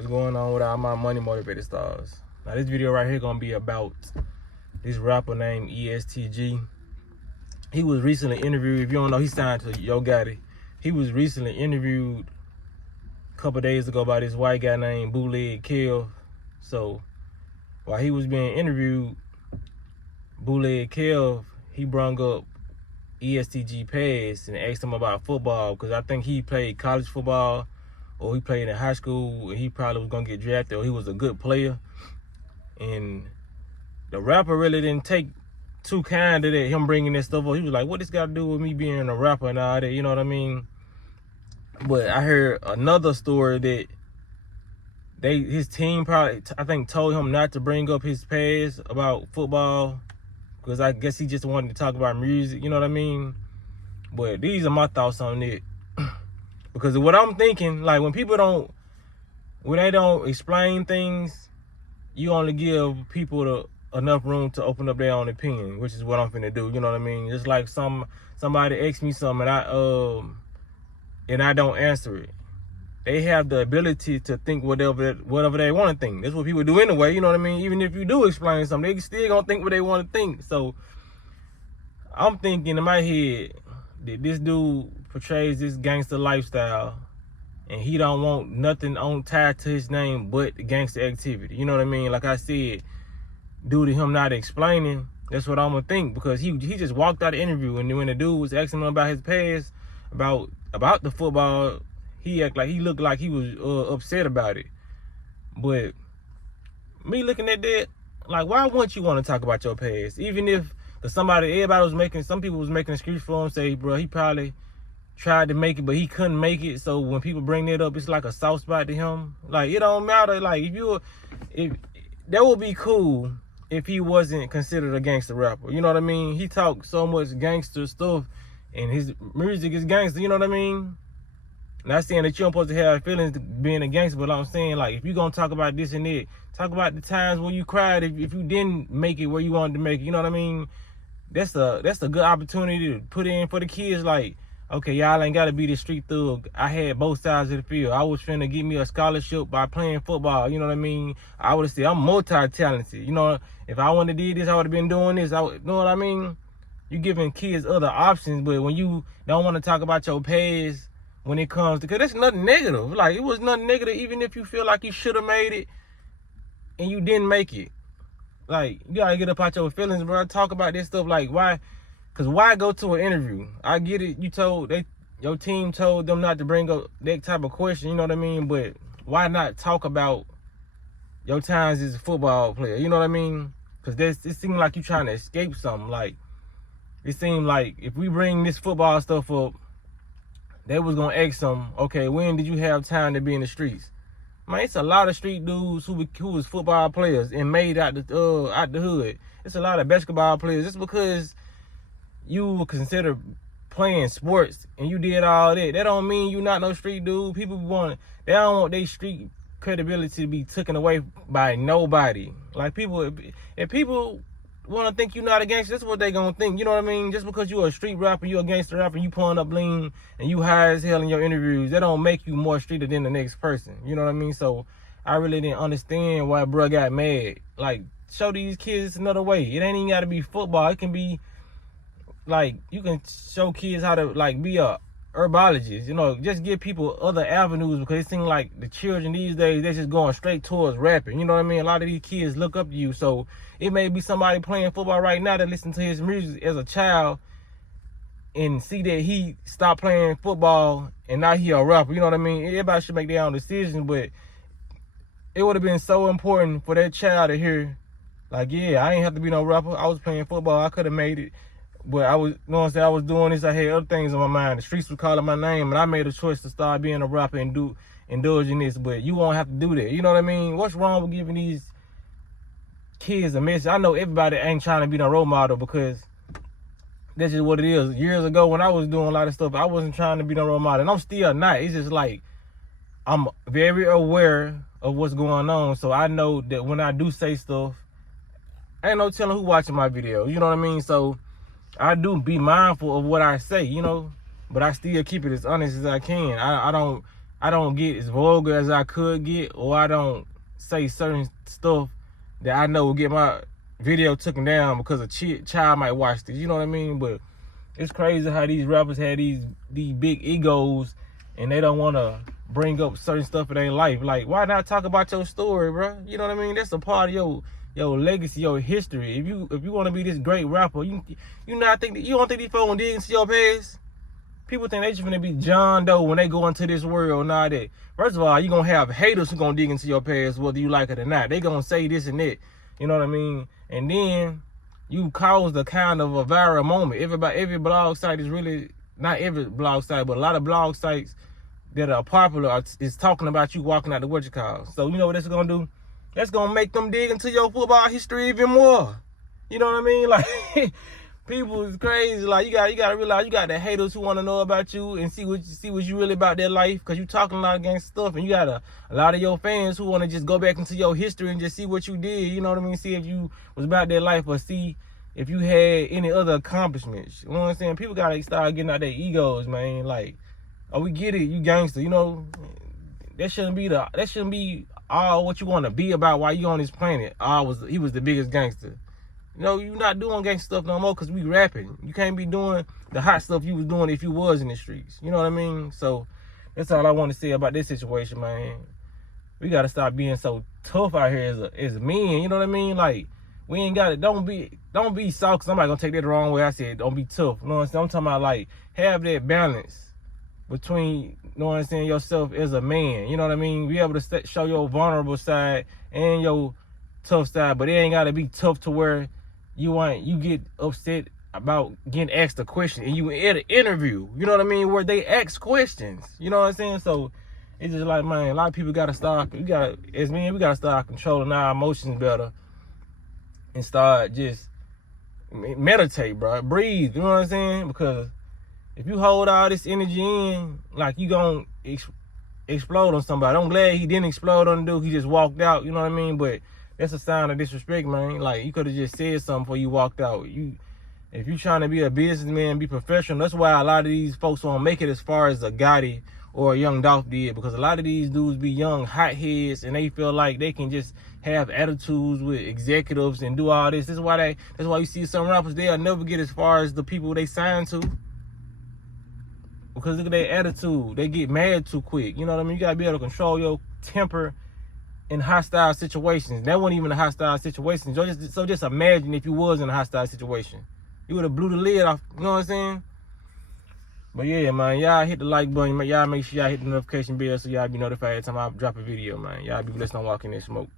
What's going on with all my money motivated stars? Now this video right here gonna be about this rapper named EST GEE. He was recently interviewed. If you don't know, he signed to Yo Gotti. He was recently interviewed a couple days ago by this white guy named Bootleg Kev. So while he was being interviewed, Bootleg Kev, he brung up EST GEE past and asked him about football, because I think he played college football or he played in high school and he probably was gonna get drafted, or he was a good player. And the rapper really didn't take too kind to that, him bringing that stuff up. He was like, what this got to do with me being a rapper and all that, you know what I mean? But I heard another story that his team probably, I think, told him not to bring up his past about football, because I guess he just wanted to talk about music, you know what I mean? But these are my thoughts on it. Because what I'm thinking, like, when they don't explain things, you only give people enough room to open up their own opinion, which is what I'm finna do, you know what I mean? Just like somebody asks me something and I don't answer it. They have the ability to think whatever they want to think. That's what people do anyway, you know what I mean? Even if you do explain something, they still gonna think what they want to think. So I'm thinking in my head that this dude portrays this gangster lifestyle and he don't want nothing tied to his name but gangster activity. You know what I mean? Like I said, due to him not explaining, that's what I'm gonna think, because he just walked out of the interview, and when the dude was asking him about his past, about the football, he looked like he was upset about it. But me looking at that, like, why wouldn't you want to talk about your past? Even if some people was making an excuse for him, say, bro, he probably tried to make it, but he couldn't make it. So when people bring that up, it's like a soft spot to him. Like, it don't matter. Like, if that would be cool if he wasn't considered a gangster rapper. You know what I mean? He talks so much gangster stuff, and his music is gangster. You know what I mean? Not saying that you're supposed to have feelings being a gangster, but I'm saying, like, if you're gonna talk about this and that, talk about the times when you cried if you didn't make it where you wanted to make it. You know what I mean? That's a good opportunity to put in for the kids. Like, okay, y'all ain't gotta be the street thug. I had both sides of the field. I was finna get me a scholarship by playing football. You know what I mean? I would have said I'm multi-talented. You know, if I wanted to do this, I would have been doing this. You know what I mean? You giving kids other options, but when you don't want to talk about your past when it comes to, because that's nothing negative. Like, it was nothing negative, even if you feel like you should have made it and you didn't make it. Like, you gotta get up out your feelings, bro. Talk about this stuff. Like, why? Because why go to an interview? I get it. Your team told them not to bring up that type of question. You know what I mean? But why not talk about your times as a football player? You know what I mean? Because it seemed like you trying to escape something. Like, it seemed like if we bring this football stuff up, they was gonna ask them, okay, when did you have time to be in the streets? Man, it's a lot of street dudes who was football players and made out the hood. It's a lot of basketball players. Just because you were considered playing sports and you did all that don't mean you not no street dude. They don't want their street credibility to be taken away by nobody. Like, if people want to think you not a gangster, that's what they gonna think. You know what I mean? Just because you a street rapper, you a gangster rapper, you pulling up lean and you high as hell in your interviews, that don't make you more streeter than the next person. You know what I mean? So I really didn't understand why bro got mad. Like, show these kids another way. It ain't even gotta be football. It can be, like, you can show kids how to, like, be a herbologist. You know, just give people other avenues, because it seems like the children these days, they're just going straight towards rapping. You know what I mean? A lot of these kids look up to you. So it may be somebody playing football right now that listen to his music as a child and see that he stopped playing football and now he a rapper. You know what I mean? Everybody should make their own decisions, but it would have been so important for that child to hear, like, yeah, I ain't have to be no rapper. I was playing football. I could have made it. But I was, you know what I'm saying, I was doing this, I had other things on my mind. The streets were calling my name, and I made a choice to start being a rapper and indulging this. But you won't have to do that. You know what I mean? What's wrong with giving these kids a message? I know everybody ain't trying to be no role model, because that's just what it is. Years ago, when I was doing a lot of stuff, I wasn't trying to be no role model, and I'm still not. It's just like, I'm very aware of what's going on, so I know that when I do say stuff, ain't no telling who watching my video. You know what I mean? So I do be mindful of what I say, you know, but I still keep it as honest as I can. I don't I don't get as vulgar as I could get, or I don't say certain stuff that I know will get my video taken down because a child might watch this. You know what I mean? But it's crazy how these rappers have these big egos and they don't want to bring up certain stuff in their life. Like, why not talk about your story, bro? You know what I mean? That's a part of your legacy, your history. If you want to be this great rapper, you don't think these folks gonna dig into your past? People think they just gonna be John Doe when they go into this world. Nah, that. First of all, you gonna have haters who gonna dig into your past whether you like it or not. They gonna say this and that. You know what I mean? And then you cause the kind of a viral moment. Every blog site is really, not every blog site, but a lot of blog sites that are popular is talking about you walking out the what you call. So you know what that's gonna do? That's gonna make them dig into your football history even more. You know what I mean? Like, people is crazy. Like, you gotta realize you got the haters who want to know about you and see what you really about their life, because you talking a lot of gangster stuff, and you got a lot of your fans who want to just go back into your history and just see what you did. You know what I mean? See if you was about their life, or see if you had any other accomplishments. You know what I'm saying? People gotta start getting out their egos, man. Like, oh, we get it, you gangster. You know, that shouldn't be all what you want to be about while you on this planet. He was the biggest gangster. You know, you're not doing gangster stuff no more because we rapping. You can't be doing the hot stuff you was doing if you was in the streets. You know what I mean? So that's all I want to say about this situation, man. We got to stop being so tough out here as men. You know what I mean? Like, we ain't got it. Don't be soft, because somebody going to take that the wrong way. I said, don't be tough. You know what I'm saying? I'm talking about, like, have that balance between, you know what I'm saying, yourself as a man. You know what I mean? Be able to show your vulnerable side and your tough side, but it ain't got to be tough to where you get upset about getting asked a question and you at an interview, you know what I mean, where they ask questions. You know what I'm saying? So it's just like, man, a lot of people gotta start, as men, we gotta start controlling our emotions better and start just meditate, bro. Breathe, you know what I'm saying? Because if you hold all this energy in, like, you gonna explode on somebody. I'm glad he didn't explode on the dude. He just walked out, you know what I mean? But that's a sign of disrespect, man. Like, you could have just said something before you walked out. If you trying to be a businessman, be professional. That's why a lot of these folks won't make it as far as a Gotti or a Young Dolph did, because a lot of these dudes be young hotheads and they feel like they can just have attitudes with executives and do all this. That's why you see some rappers, they'll never get as far as the people they sign to, because look at their attitude. They get mad too quick. You know what I mean? You gotta be able to control your temper in hostile situations. That wasn't even a hostile situation. So just imagine if you was in a hostile situation. You would have blew the lid off, you know what I'm saying? But yeah, man, y'all hit the like button. Y'all make sure y'all hit the notification bell so y'all be notified every time I drop a video, man. Y'all be blessed on walking in smoke.